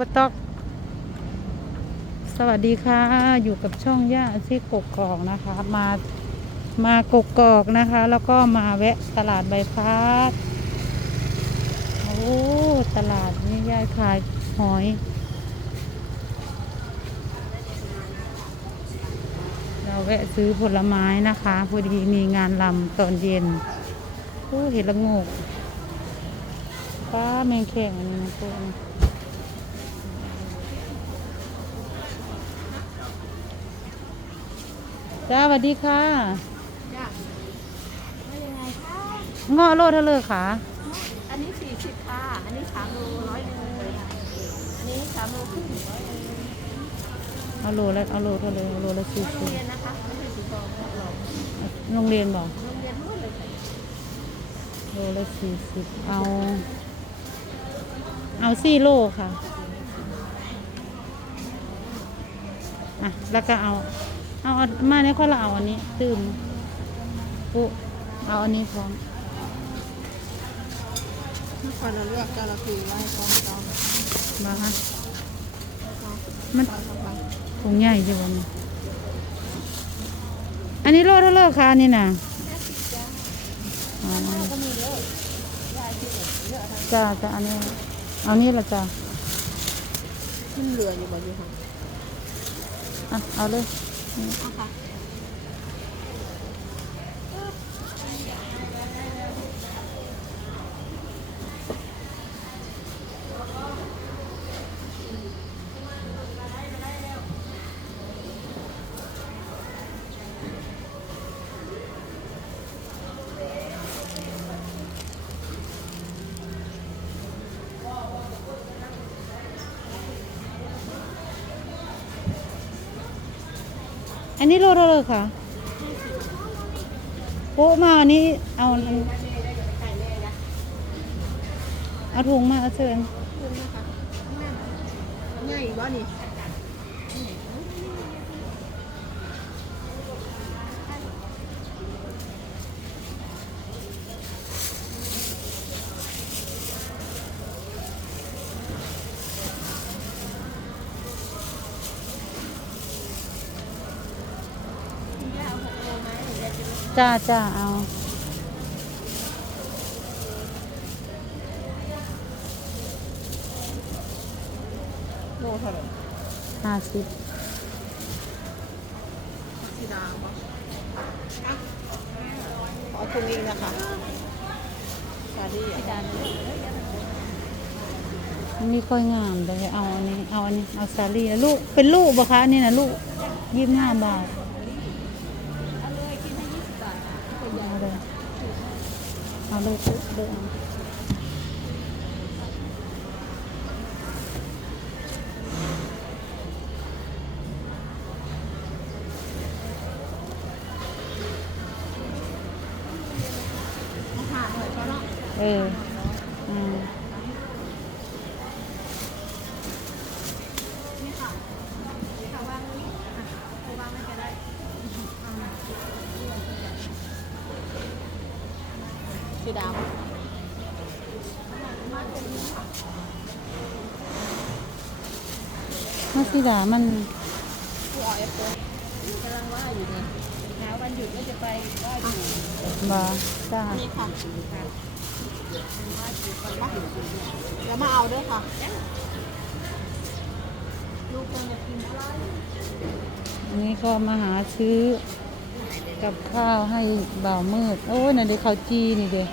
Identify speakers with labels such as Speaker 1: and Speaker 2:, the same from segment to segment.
Speaker 1: บตอก สวัสดีค่ะ อยู่กับช่องย่าที่กกอกนะคะ มามากกอกนะคะ แล้วก็มาแวะตลาดใบพัดโอ้ตลาดนี่ย่าขายหอย เราแวะซื้อผลไม้นะคะพอดีมีงานลำตอนเย็นโอ้เห็ดละงกป้าแมงแข็งอันนี้นะพวก จ้าสวัสดีค่ะ
Speaker 2: จ้ะว่ายังไงคะ
Speaker 1: เงาะโลเท่าเลยค่ะ
Speaker 2: อันนี้สี่สิบค่ะ อันนี้สามโลร้อยหนึ่งอันนี้สามโลครึ่งร้อยหนึ่ง
Speaker 1: เอาโลละเอาโลเท่าเลยเอาโลละสี่
Speaker 2: โร
Speaker 1: สิ
Speaker 2: ง
Speaker 1: บ
Speaker 2: เรียนนะคะไม่ใช่สีทองหรอก
Speaker 1: โรงเรียนบอก
Speaker 2: โรงเรียนนู่นเลยค่ะ
Speaker 1: โลละสี่สิบเอา เอาสี่โลค่ะ อะ แล้วก็เอา เอาเอามาในข้อละเอาอันนี้ ตื่มปุ๊เอาอันนี้พร้อม
Speaker 2: เมื่อก่อนเราเลือกจระเข้ไว้กองจอง
Speaker 1: มาฮะมันถุงใหญ่จังวะเนี่ยอันนี้โลเท่าเลยค่ะอันนี่น่ะอ๋อ
Speaker 2: ก็มีเยอะยายที่เยอะอะไร
Speaker 1: จ้าจ้าอันนี้เอานี่ละจ้า
Speaker 2: ขึ้นเรืออยู่บ่อยู่ค่ะ
Speaker 1: อะเอาเลย
Speaker 2: เอ
Speaker 1: อันนี้โลเท่าเลยค่ะโป๊ะมาอันนี้เอาเอาถุงมาเอาเชิญ
Speaker 2: ขึ้นะคะง่ายบ่นี่
Speaker 1: จ้าจ้าเอา
Speaker 2: โลเท่าไหร่
Speaker 1: ห้าสิบ
Speaker 2: สีดาบ่ขอถุงอีกนะคะสาดีสีดา
Speaker 1: มันมีค่อยงามเลยเอาอันนี้เอาอันนี้เอาซาลี่ลูกเป็นลูกปะคะอันนี่นะลูกยี่สิบห้าบาท
Speaker 2: เอาเลยกินให้ยี่สิบบาทค่ะ
Speaker 1: เอาเลย เอาเลย
Speaker 2: สีดา
Speaker 1: มาสิดามัน
Speaker 2: ผู้ออกเอฟโฟกำลังว่าอยู่นี่หาวันหยุดก็จะไปว่าอยู่
Speaker 1: บาจ้า
Speaker 2: นี่ค่ะแล้วมาเอาด้วยค่ะลูกคนจะกินอะไร
Speaker 1: อันนี้ก็มาหาซื้อ กับข้าวให้บ่าวมืด โอ้ยนั่นเดี๋ยวข้าวจีนี่เดี๋ยว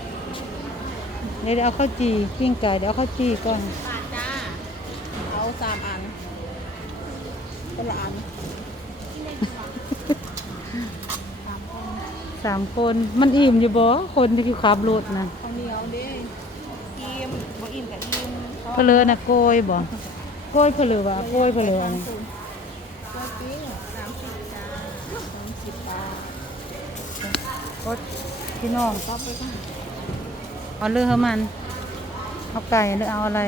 Speaker 1: เดี๋ยวเอาข้าวจีปิ้งไก่เดี๋ยวเอาข้าวจีก่อน
Speaker 2: บาทจ้าเอาสามอันคนละอันสามคน
Speaker 1: สามคนมันอิ่มอยู่บ่คนที่ขับรถนะ
Speaker 2: ข้าวเหนียวดิอิ่มบ่อิ่มกับอิ่ม
Speaker 1: เพลอนะโกยบ่โกยเพลอวะโกยเพลอ
Speaker 2: สาม
Speaker 1: นี่
Speaker 2: สิบก็ปิ้งสามสิบจ้าสามสิบบาท
Speaker 1: ก็พี่น้อง
Speaker 2: ก็ไปค่ะ
Speaker 1: เอาเลือดมัน เอาไก่หรือเอาอะไร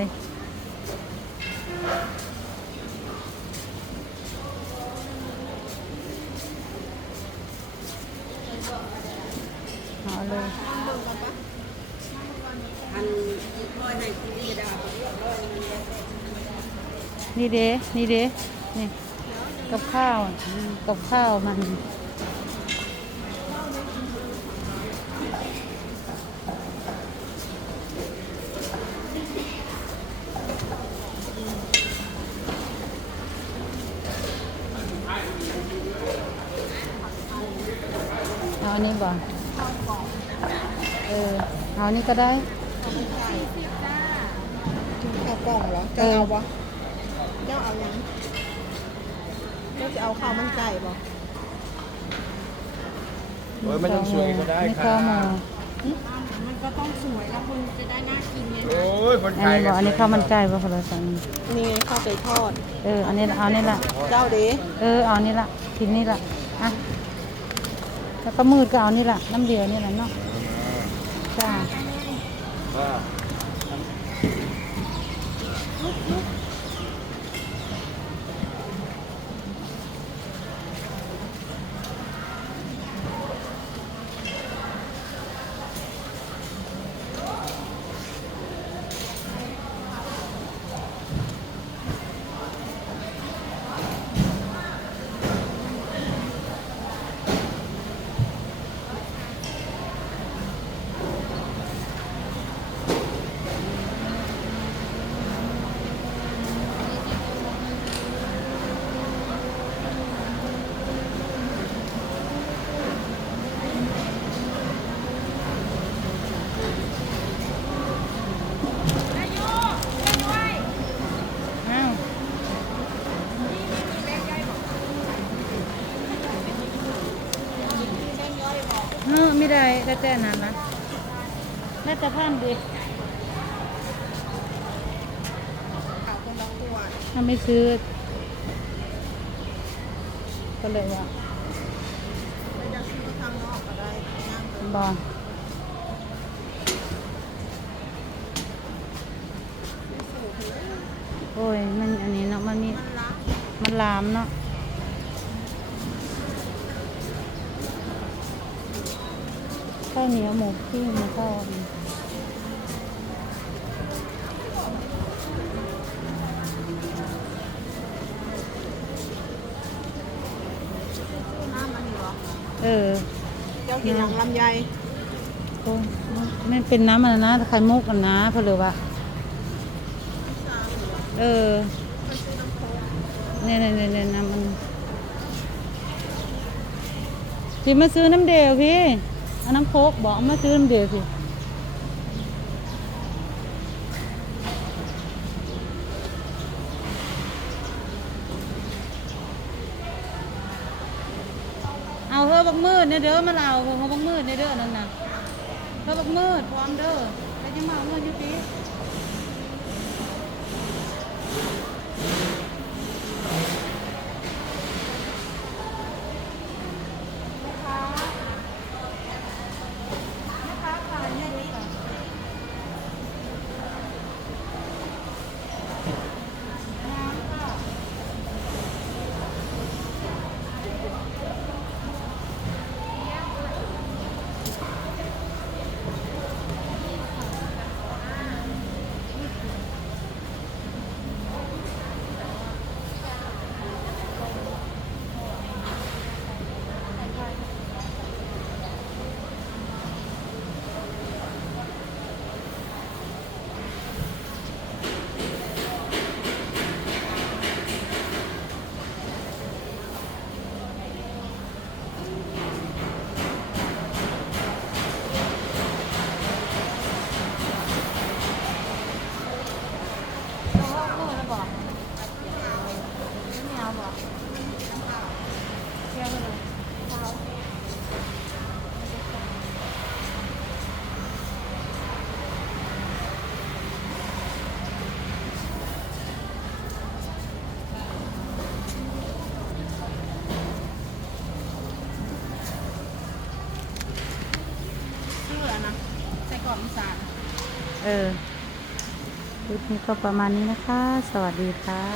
Speaker 1: เอาเลย
Speaker 2: นี่
Speaker 1: เด้นี่เด้นี่กับข้าว กับข้าวมัน นนี้บ่เออเอาอันนี้ก็ได้
Speaker 2: ข้าวกล่องเหรอจะเอาบ่เจ้าเอายังเจ้าจะเอาข้าวมันไก่บ่
Speaker 3: โอ้ยไม่ต้องสวยก็ได้
Speaker 1: นี่
Speaker 3: ค
Speaker 1: ข้า
Speaker 3: รั
Speaker 1: วหมู
Speaker 3: บ
Speaker 2: มันก็ต้องสวยแล้วคุณจะได้น่ากินไง
Speaker 3: โอ้ยคน
Speaker 1: อั
Speaker 3: ไท
Speaker 1: น
Speaker 3: ย
Speaker 1: นี้บอกอันนี้ข้าวมันไก่บ่คนละสัน
Speaker 2: นี่ไงข้าวไก่ทอด
Speaker 1: เอออันนี้ละเอาอันนี้ละ
Speaker 2: เจ้าเด้
Speaker 1: เออเอาอันนี้ละกินนี่ละอะ แล้วก็มืดก็เอานี่แหละน้ำเดียวนี่แหละเนาะจ้า
Speaker 3: ว่า
Speaker 1: อ้าว เออไม่ได้ก็แต่นั้นนะน่าจะพันดี
Speaker 2: ข้าวคนละขวด
Speaker 1: ถ้าไม่ซื้อ ก็เลยว่า
Speaker 2: ไม่จะซื้อข้างนอกก็ได้ย่างเลย
Speaker 1: บอโอ้ย มันอันนี้เนาะ มันมี
Speaker 2: มันละ
Speaker 1: มันลามเนาะ ข้าวเหนียวหมูปิ้งแล้วก็
Speaker 2: เอ
Speaker 1: อ
Speaker 2: เจ้ากินอย่างลำไย
Speaker 1: โอ้ไม่เป็นน้ำมันนะไข่มุกกันนะเพนเลยว่าเออเนี่ยเนี่ยเนี่ยน้ำมันสิมาซื้อน้ำเดียวพี่ อันน้ำโคกบอกมาซื้อเดียวสิเอาเฮอบักมืดเนี่ยเด้อมาเราเฮอบักมืดเนี่ยเด้อนั่นน่ะเฮอบักมืดพร้อมเด้อแล้วจะมาเอาเงินอยู่ปี อคลิปนี้ก็ประมาณนี้นะคะ สวัสดีค่ะ